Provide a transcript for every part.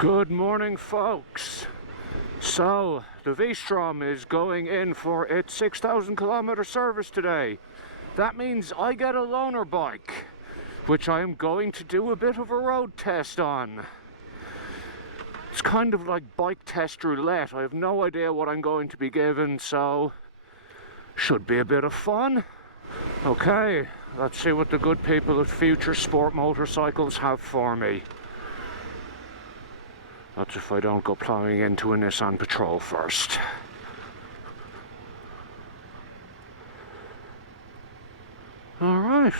Good morning, folks. So, the Vstrom is going in for its 6,000 kilometer service today. That means I get a loaner bike, which I am going to do a bit of a road test on. It's kind of like bike test roulette. I have no idea what I'm going to be given, so should be a bit of fun. Okay, let's see what the good people at Future Sport Motorcycles have for me. That's if I don't go ploughing into a Nissan Patrol first. Alright.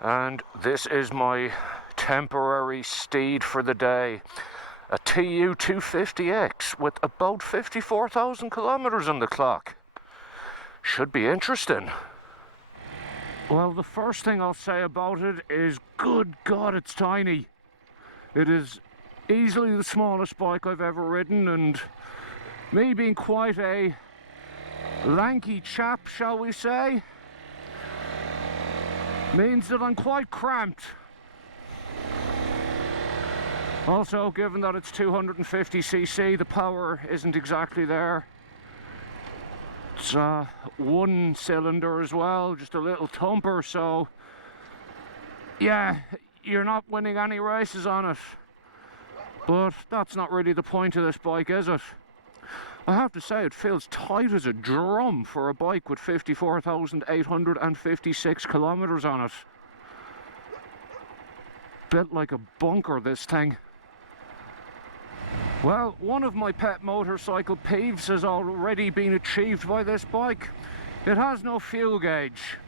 And this is my temporary steed for the day. A TU 250X with about 54,000 kilometers on the clock. Should be interesting. Well, the first thing I'll say about it is, good God, it's tiny. It is easily the smallest bike I've ever ridden, and me being quite a lanky chap, shall we say, means that I'm quite cramped. Also, given that it's 250cc, the power isn't exactly there. It's one cylinder as well, just a little thumper, so yeah, you're not winning any races on it. But that's not really the point of this bike, is it? I have to say, it feels tight as a drum for a bike with 54,856 kilometers on it. Built like a bunker, this thing. Well, one of my pet motorcycle peeves has already been achieved by this bike. It has no fuel gauge.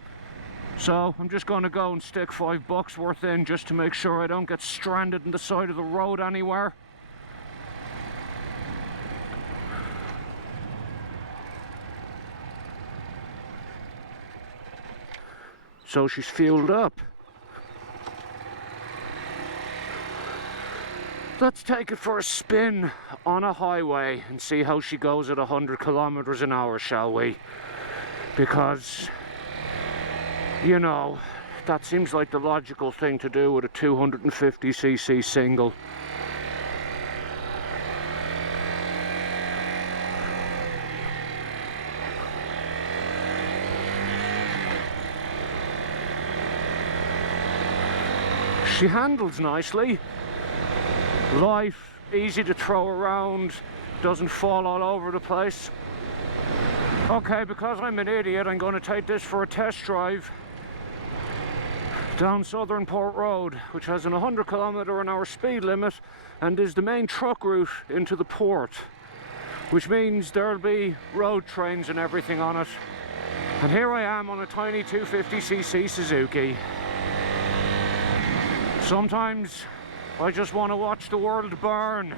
So I'm just going to go and stick $5 worth in just to make sure I don't get stranded on the side of the road anywhere. So she's fueled up. Let's take it for a spin on a highway and see how she goes at 100 kilometers an hour, shall we? Because, you know, that seems like the logical thing to do with a 250cc single. She handles nicely. Light, easy to throw around, doesn't fall all over the place. Okay, because I'm an idiot, I'm going to take this for a test drive down Southern Port Road, which has an 100 kilometer an hour speed limit and is the main truck route into the port, which means there'll be road trains and everything on it. And here I am on a tiny 250cc Suzuki. Sometimes I just want to watch the world burn.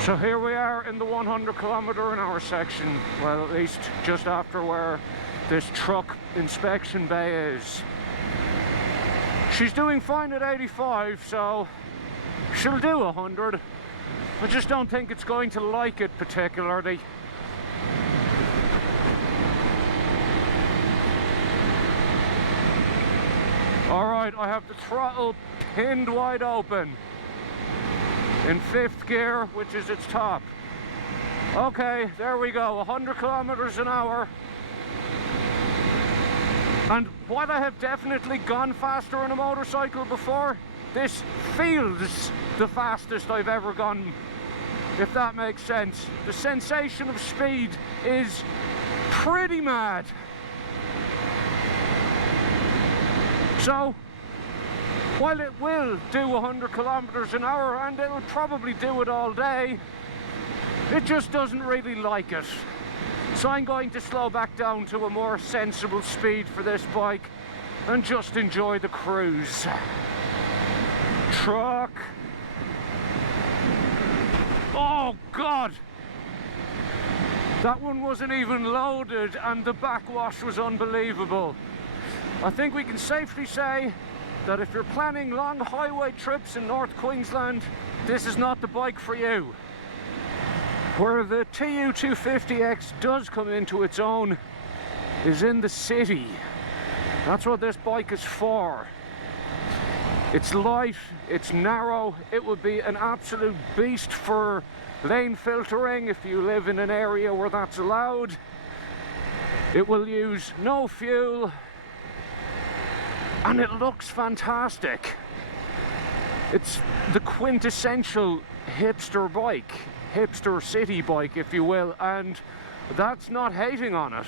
So here we are in the 100 kilometer an hour section. Well, at least just after where this truck inspection bay is. She's doing fine at 85, so she'll do 100. I just don't think it's going to like it particularly. Alright, I have the throttle pinned wide open in 5th gear, which is its top. Okay, there we go, 100 kilometers an hour. And while I have definitely gone faster on a motorcycle before, this feels the fastest I've ever gone, if that makes sense. The sensation of speed is pretty mad. So, while it will do 100 kilometers an hour, and it'll probably do it all day, it just doesn't really like it. So I'm going to slow back down to a more sensible speed for this bike and just enjoy the cruise. Truck. Oh God! That one wasn't even loaded and the backwash was unbelievable. I think we can safely say that if you're planning long highway trips in North Queensland, this is not the bike for you. Where the TU 250X does come into its own is in the city. That's what this bike is for. It's light, it's narrow, it would be an absolute beast for lane filtering if you live in an area where that's allowed. It will use no fuel, and it looks fantastic. It's the quintessential hipster bike, hipster city bike if you will, and that's not hating on it.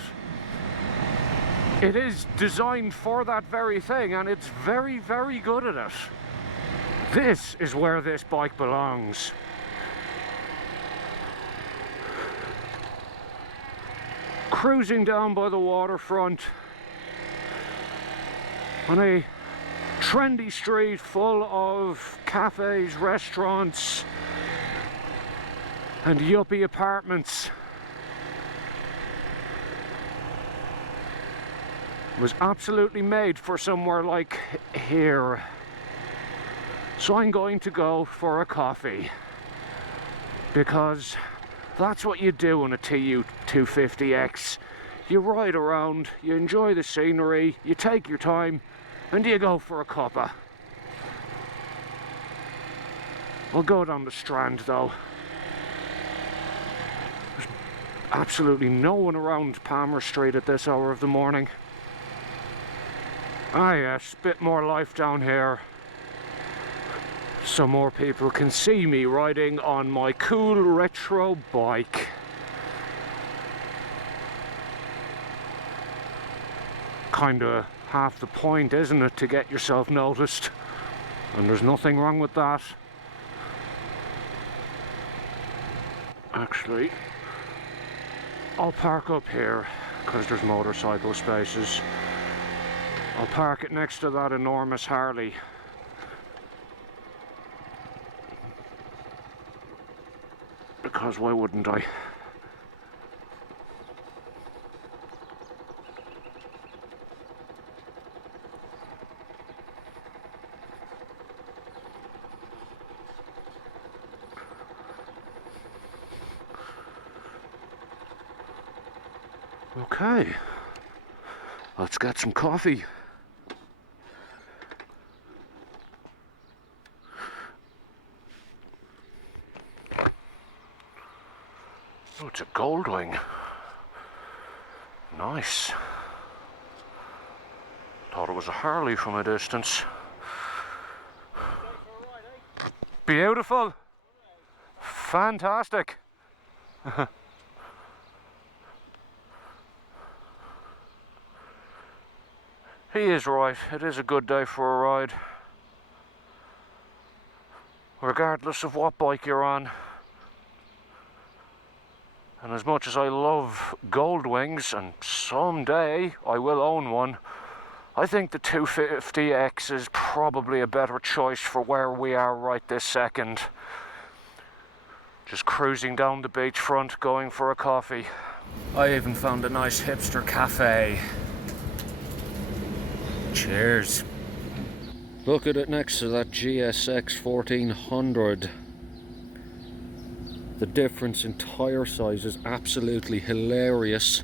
It is designed for that very thing, and it's very, very good at it. This is where this bike belongs. Cruising down by the waterfront on a trendy street full of cafes, restaurants, and yuppie apartments. It was absolutely made for somewhere like here. So I'm going to go for a coffee, because that's what you do on a TU 250X. You ride around, you enjoy the scenery, you take your time, and you go for a cuppa. We'll go down the Strand though. There's absolutely no one around Palmer Street at this hour of the morning. Ah yes, bit more life down here. So more people can see me riding on my cool retro bike. Kinda half the point, isn't it, to get yourself noticed? And there's nothing wrong with that. Actually, I'll park up here because there's motorcycle spaces. I'll park it next to that enormous Harley. Because why wouldn't I? Okay, let's get some coffee. Oh, it's a Goldwing. Nice. Thought it was a Harley from a distance. Beautiful. Fantastic. He is right. It is a good day for a ride. Regardless of what bike you're on. And as much as I love Goldwings, and someday I will own one, I think the 250X is probably a better choice for where we are right this second. Just cruising down the beachfront, going for a coffee. I even found a nice hipster cafe. Cheers. Look at it next to that GSX 1400. The difference in tyre size is absolutely hilarious.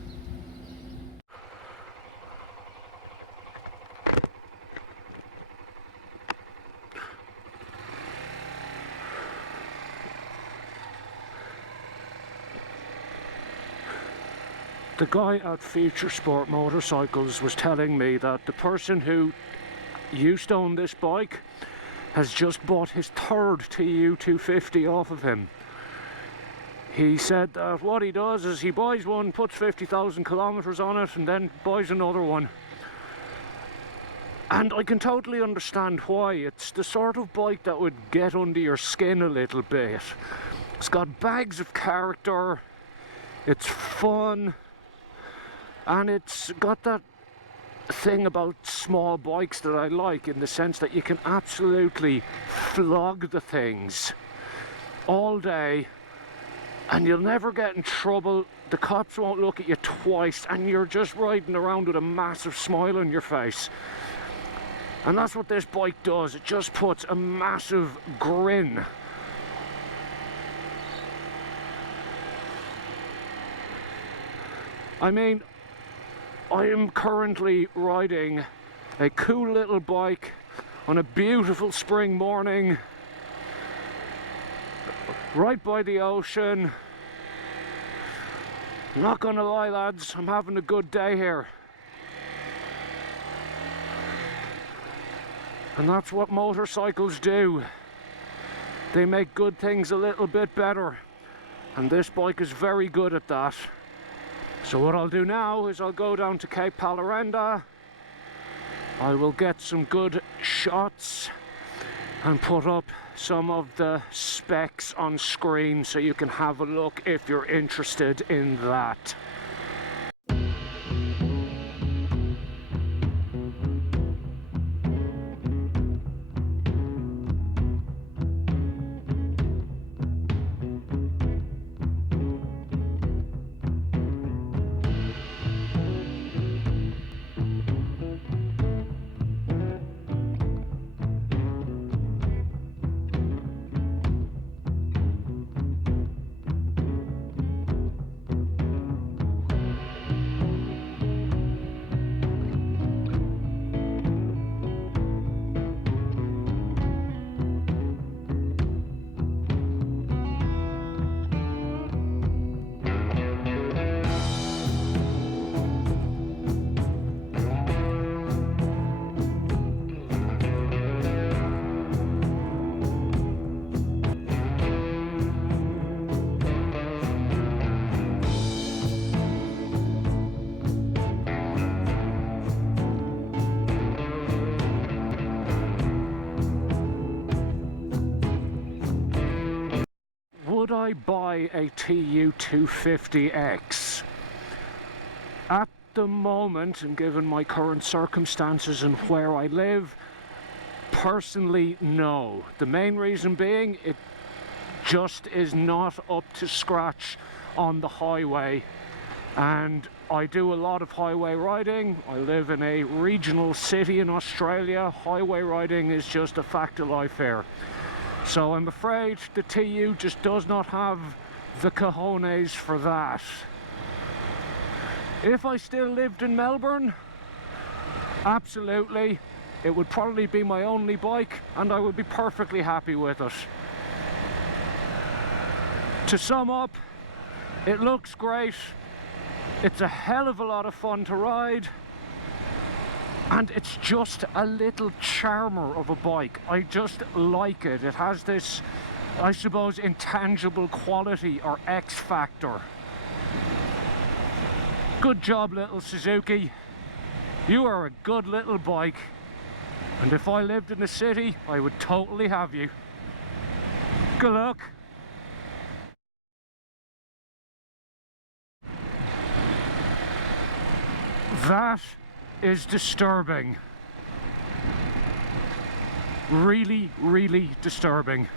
The guy at Future Sport Motorcycles was telling me that the person who used to own this bike has just bought his third TU 250 off of him. He said that what he does is he buys one, puts 50,000 kilometers on it, and then buys another one. And I can totally understand why. It's the sort of bike that would get under your skin a little bit. It's got bags of character, it's fun, and it's got that thing about small bikes that I like, in the sense that you can absolutely flog the things all day and you'll never get in trouble. The cops won't look at you twice, and you're just riding around with a massive smile on your face. And that's what this bike does. It just puts a massive grin. I mean, I am currently riding a cool little bike on a beautiful spring morning, right by the ocean. Not gonna lie, lads, I'm having a good day here. And that's what motorcycles do. They make good things a little bit better. And this bike is very good at that. So what I'll do now is I'll go down to Cape Palarenda. I will get some good shots and put up some of the specs on screen so you can have a look if you're interested in that. Would I buy a TU 250X? At the moment, and given my current circumstances and where I live, personally, no. The main reason being, it just is not up to scratch on the highway. And I do a lot of highway riding. I live in a regional city in Australia. Highway riding is just a fact of life here. So I'm afraid the TU just does not have the cojones for that. If I still lived in Melbourne, absolutely, it would probably be my only bike and I would be perfectly happy with it. To sum up, it looks great, it's a hell of a lot of fun to ride, and it's just a little charmer of a bike. I just like it. It has this, I suppose, intangible quality or X factor. Good job, little Suzuki. You are a good little bike. And if I lived in the city, I would totally have you. Good luck. That is disturbing. Really, really disturbing.